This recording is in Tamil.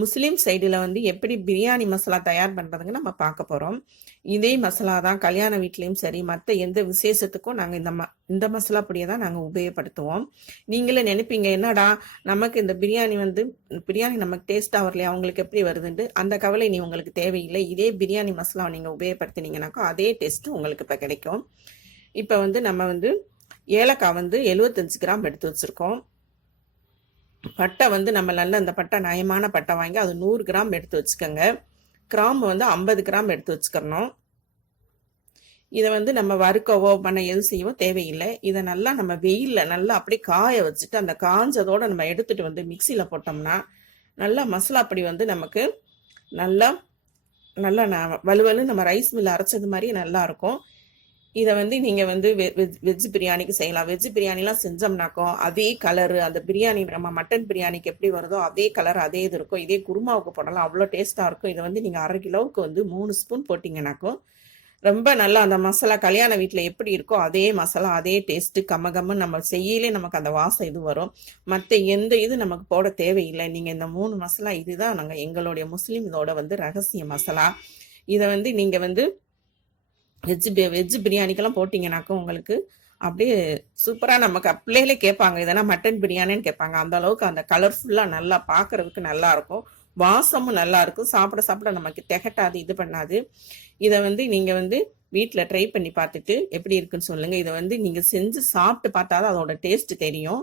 முஸ்லீம் சைடில் வந்து எப்படி பிரியாணி மசாலா தயார் பண்ணுறதுங்க நம்ம பார்க்க போகிறோம். இதே மசாலா தான் கல்யாண வீட்லேயும் சரி, மற்ற எந்த விசேஷத்துக்கும் நாங்கள் இந்த மசாலா பொடியை தான் நாங்கள் உபயோகப்படுத்துவோம். நீங்களே நினைப்பீங்க, என்னடா நமக்கு இந்த பிரியாணி நமக்கு டேஸ்ட்டாக வரலையா, அவங்களுக்கு எப்படி வருதுன்ட்டு. அந்த கவலை உங்களுக்கு தேவையில்லை. இதே பிரியாணி மசாலாவை நீங்கள் உபயோகப்படுத்தினீங்கன்னாக்கா அதே டேஸ்ட்டு உங்களுக்கு இப்போ கிடைக்கும். இப்போ நம்ம ஏலக்காய் 75 கிராம் எடுத்து வச்சுருக்கோம். பட்டை நம்ம நல்ல அந்த பட்டை நயமான பட்டை வாங்கி அது 100 கிராம் எடுத்து வச்சுக்கோங்க. கிராம்பு 50 கிராம் எடுத்து வச்சுக்கிறணும். இதை நம்ம வறுக்கவோ பண்ண எதுவும் செய்யவோ தேவையில்லை. இதை நல்லா நம்ம வெயிலில் நல்லா அப்படியே காய வச்சுட்டு அந்த காஞ்சதோடு நம்ம எடுத்துகிட்டு மிக்சியில் போட்டோம்னா நல்லா மசாலா பொடி நமக்கு நல்லா நல்லா வலுவலு நம்ம ரைஸ் மில்ல அரைச்சது மாதிரி நல்லாயிருக்கும். இதை நீங்கள் வெஜ் பிரியாணிக்கு செய்யலாம். வெஜ் பிரியாணிலாம் செஞ்சோம்னாக்கோ அதே கலரு அந்த பிரியாணி நம்ம மட்டன் பிரியாணிக்கு எப்படி வருதோ அதே கலர் அதே இது இருக்கும். இதே குருமாவுக்கு போடலாம், அவ்வளோ டேஸ்ட்டாக இருக்கும். இதை நீங்கள் 1/2 கிலோவுக்கு 3 ஸ்பூன் போட்டிங்கனாக்கோ ரொம்ப நல்லா அந்த மசாலா கல்யாண வீட்டில் எப்படி இருக்கோ அதே மசாலா அதே டேஸ்ட்டு கம்மகம்மன்னு நம்ம செய்யலே நமக்கு அந்த வாசம் இது வரும். மற்ற எந்த இது நமக்கு போட தேவையில்லை. நீங்கள் இந்த 3 மசாலா இதுதான் நாங்கள் எங்களுடைய முஸ்லீம் இதோட ரகசிய மசாலா. இதை நீங்கள் வெஜ் பிரியாணிக்கெல்லாம் போட்டிங்கனாக்கும் உங்களுக்கு அப்படியே சூப்பராக நமக்கு பிள்ளைகளே கேட்பாங்க, இதெல்லாம் மட்டன் பிரியாணின்னு கேட்பாங்க. அந்த அளவுக்கு அந்த கலர்ஃபுல்லாக நல்லா பார்க்குறதுக்கு நல்லா இருக்கும், வாசமும் நல்லா இருக்கும். சாப்பிட சாப்பிட நமக்கு திகட்டாது, இது பண்ணாது. இதை நீங்கள் வீட்டில் ட்ரை பண்ணி பார்த்துட்டு எப்படி இருக்குன்னு சொல்லுங்கள். இதை நீங்கள் செஞ்சு சாப்பிட்டு பார்த்தா தான் அதோட டேஸ்ட் தெரியும்.